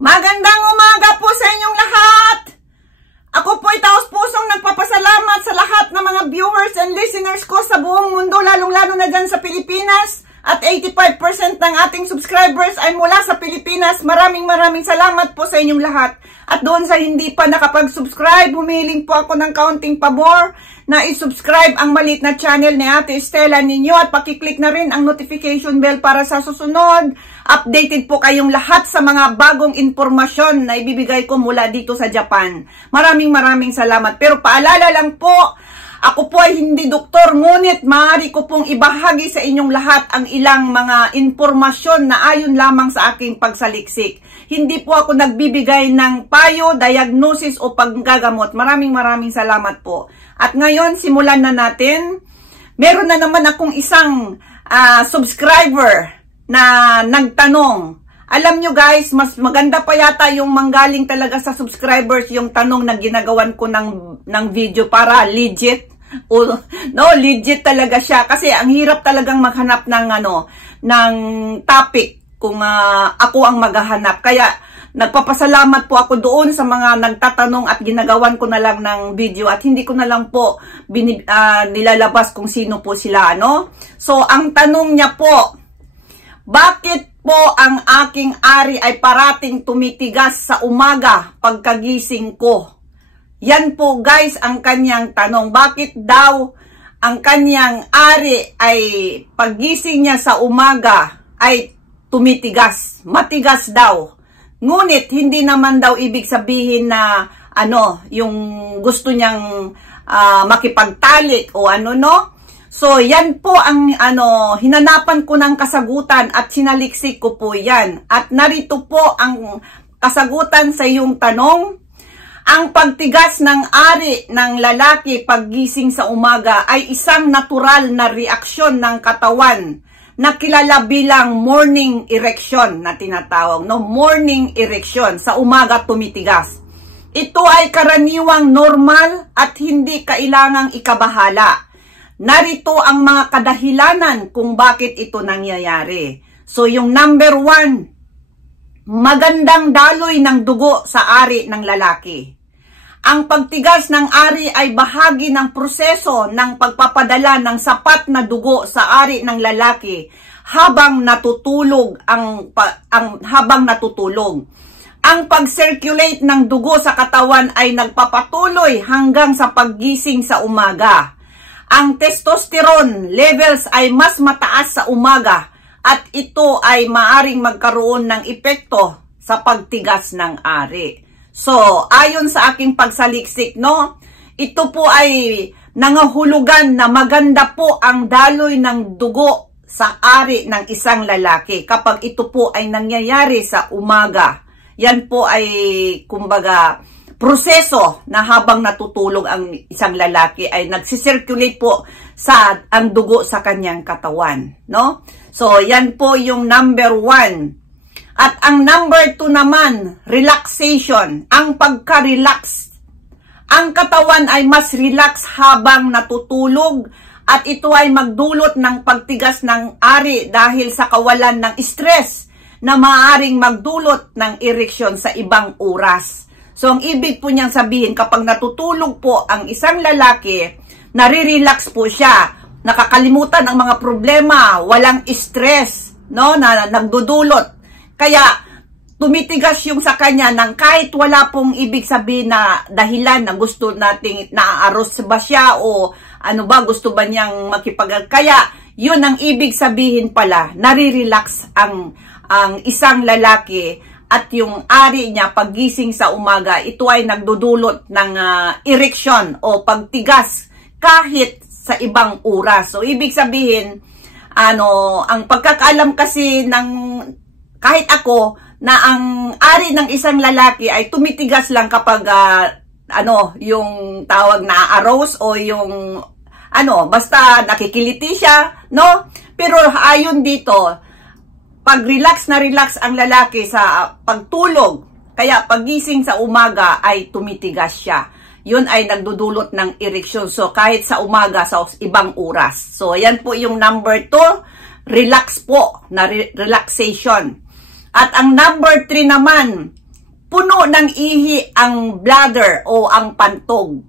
Magandang umaga po sa inyong lahat! Ako po ay taos-pusong nagpapasalamat sa lahat ng mga viewers and listeners ko sa buong mundo, lalong-lalo na dyan sa Pilipinas. At 85% ng ating subscribers ay mula sa Pilipinas. Maraming salamat po sa inyong lahat. At doon sa hindi pa nakapag-subscribe, humiling po ako ng kaunting pabor na i-subscribe ang maliit na channel ni Ate Estela ninyo at pakiclick na rin ang notification bell para sa susunod. Updated po kayong lahat sa mga bagong impormasyon na ibibigay ko mula dito sa Japan. Maraming salamat. Pero paalala lang po, ako po ay hindi doktor, ngunit maaari ko pong ibahagi sa inyong lahat ang ilang mga impormasyon na ayon lamang sa aking pagsaliksik. Hindi po ako nagbibigay ng payo, diagnosis o panggagamot. Maraming salamat po. At ngayon, simulan na natin. Meron na naman akong isang subscriber na nagtanong. Alam nyo guys, mas maganda pa yata yung manggaling talaga sa subscribers yung tanong na ginagawan ko ng video para legit. Legit talaga siya. Kasi ang hirap talagang maghanap ng topic kung ako ang maghahanap. Kaya nagpapasalamat po ako doon sa mga nagtatanong at ginagawan ko na lang ng video at hindi ko na lang po nilalabas kung sino po sila, So, ang tanong niya po, bakit po ang aking ari ay parating tumitigas sa umaga pagkagising ko? Yan po guys ang kanyang tanong. Bakit daw ang kanyang ari ay paggising niya sa umaga ay tumitigas? Matigas daw. Ngunit hindi naman daw ibig sabihin na yung gusto niyang makipagtalik o So, yan po ang hinanapan ko ng kasagutan at sinaliksik ko po yan. At narito po ang kasagutan sa iyong tanong. Ang pagtigas ng ari ng lalaki paggising sa umaga ay isang natural na reaksyon ng katawan na kilala bilang morning erection na tinatawag. Morning erection, sa umaga tumitigas. Ito ay karaniwang normal at hindi kailangang ikabahala. Narito ang mga kadahilanan kung bakit ito nangyayari. So, yung number 1, magandang daloy ng dugo sa ari ng lalaki. Ang pagtigas ng ari ay bahagi ng proseso ng pagpapadala ng sapat na dugo sa ari ng lalaki habang natutulog Ang pag-circulate ng dugo sa katawan ay nagpapatuloy hanggang sa paggising sa umaga. Ang testosterone levels ay mas mataas sa umaga at ito ay maaring magkaroon ng epekto sa pagtigas ng ari. So, ayon sa aking pagsaliksik, ito po ay nangahulugan na maganda po ang daloy ng dugo sa ari ng isang lalaki kapag ito po ay nangyayari sa umaga. Yan po ay, kumbaga, proseso na habang natutulog ang isang lalaki ay nagsisirculate po ang dugo sa kanyang katawan, So, yan po yung number 1. At ang number 2 naman, relaxation, ang pagka-relax. Ang katawan ay mas relax habang natutulog at ito ay magdulot ng pagtigas ng ari dahil sa kawalan ng stress na maaaring magdulot ng ereksyon sa ibang oras. So, ang ibig po niyang sabihin, kapag natutulog po ang isang lalaki, nare-relax po siya, nakakalimutan ang mga problema, walang stress, na nagdudulot. Kaya, tumitigas yung sa kanya ng kahit wala pong ibig sabihin na dahilan na gusto nating naaaros ba siya o gusto ba niyang Kaya, yun ang ibig sabihin pala, nare-relax ang isang lalaki at yung ari niya paggising sa umaga, ito ay nagdudulot ng erection o pagtigas kahit sa ibang oras. So, ibig sabihin, ang pagkakaalam kasi kahit ako, na ang ari ng isang lalaki ay tumitigas lang kapag, yung tawag na arouse o yung, basta nakikiliti siya, Pero ayon dito, pag relax ang lalaki sa pagtulog, kaya pagising sa umaga ay tumitigas siya. Yun ay nagdudulot ng ereksyon. So, kahit sa umaga, sa ibang oras. So, yan po yung number 2, relax po, na relaxation. At ang number 3 naman, puno ng ihi ang bladder o ang pantog.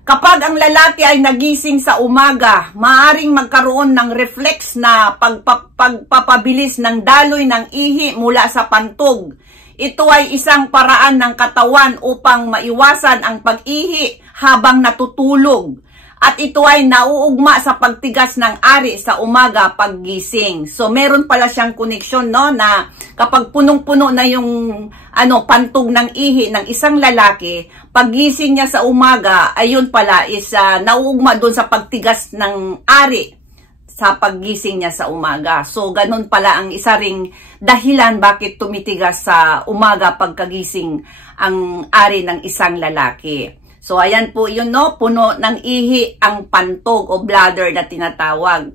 Kapag ang lalaki ay nagising sa umaga, maaring magkaroon ng reflex na pagpapabilis ng daloy ng ihi mula sa pantog. Ito ay isang paraan ng katawan upang maiwasan ang pag-ihi habang natutulog. At ito ay nauugma sa pagtigas ng ari sa umaga paggising. So meron pala siyang koneksyon, no, na kapag punong-puno na yung pantog ng ihi ng isang lalaki, paggising niya sa umaga, ayun pala is nauugma doon sa pagtigas ng ari sa paggising niya sa umaga. So ganun pala ang isa ring dahilan bakit tumitigas sa umaga pagkagising ang ari ng isang lalaki. So, ayan po yun, no? Puno ng ihi ang pantog o bladder na tinatawag.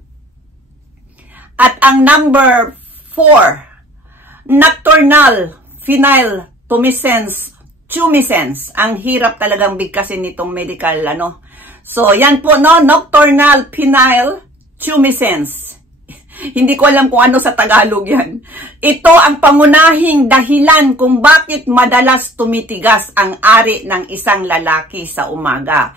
At ang number 4, nocturnal phenyltumescence. Ang hirap talagang bigkasin nitong medical, So, yan po, no? Nocturnal phenyltumescence. Hindi ko alam kung ano sa Tagalog yan. Ito ang pangunahing dahilan kung bakit madalas tumitigas ang ari ng isang lalaki sa umaga.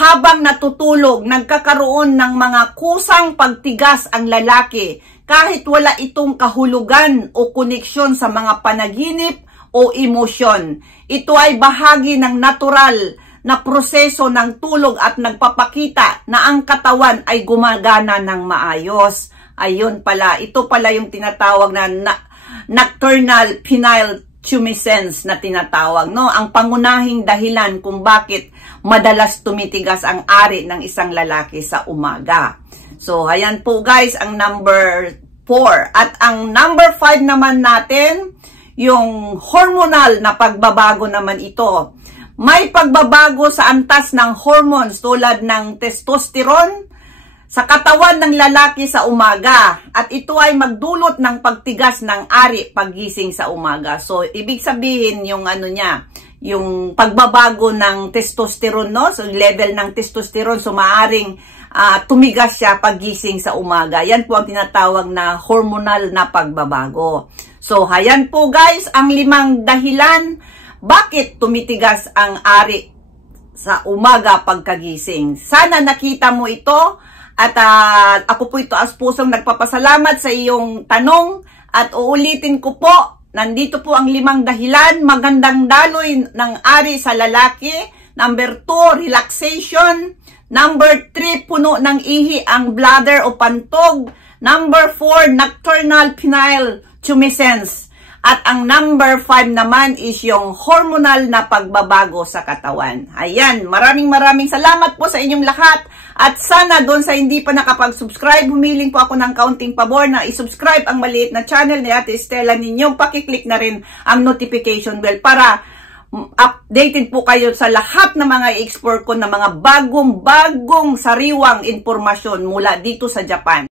Habang natutulog, nagkakaroon ng mga kusang pagtigas ang lalaki kahit wala itong kahulugan o koneksyon sa mga panaginip o emosyon. Ito ay bahagi ng natural na proseso ng tulog at nagpapakita na ang katawan ay gumagana ng maayos. Ayun pala, ito pala yung tinatawag na nocturnal phenyltumescence na tinatawag, no? Ang pangunahing dahilan kung bakit madalas tumitigas ang ari ng isang lalaki sa umaga. So, ayan po guys, ang number 4. At ang number 5 naman natin, yung hormonal na pagbabago naman ito. May pagbabago sa antas ng hormones tulad ng testosterone sa katawan ng lalaki sa umaga, at ito ay magdulot ng pagtigas ng ari paggising sa umaga. So, ibig sabihin yung yung pagbabago ng testosterone, no? So, level ng testosterone, so maaring tumigas siya paggising sa umaga. Yan po ang tinatawag na hormonal na pagbabago. So, ayan po guys, ang 5 dahilan bakit tumitigas ang ari sa umaga pagkagising. Sana nakita mo ito. At ako po ito as pusong nagpapasalamat sa iyong tanong, at uulitin ko po, nandito po ang 5 dahilan. Magandang daloy ng ari sa lalaki. Number 2, relaxation. Number 3, puno ng ihi ang bladder o pantog. Number 4, nocturnal phenyltumescence. At ang number 5 naman is yung hormonal na pagbabago sa katawan. Ayan, maraming salamat po sa inyong lahat. At sana doon sa hindi pa nakapag-subscribe, humiling po ako ng kaunting pabor na i-subscribe ang maliit na channel ni Ate Estela ninyo. Pakiclick na rin ang notification bell para updated po kayo sa lahat ng mga i-export ko na mga bagong sariwang impormasyon mula dito sa Japan.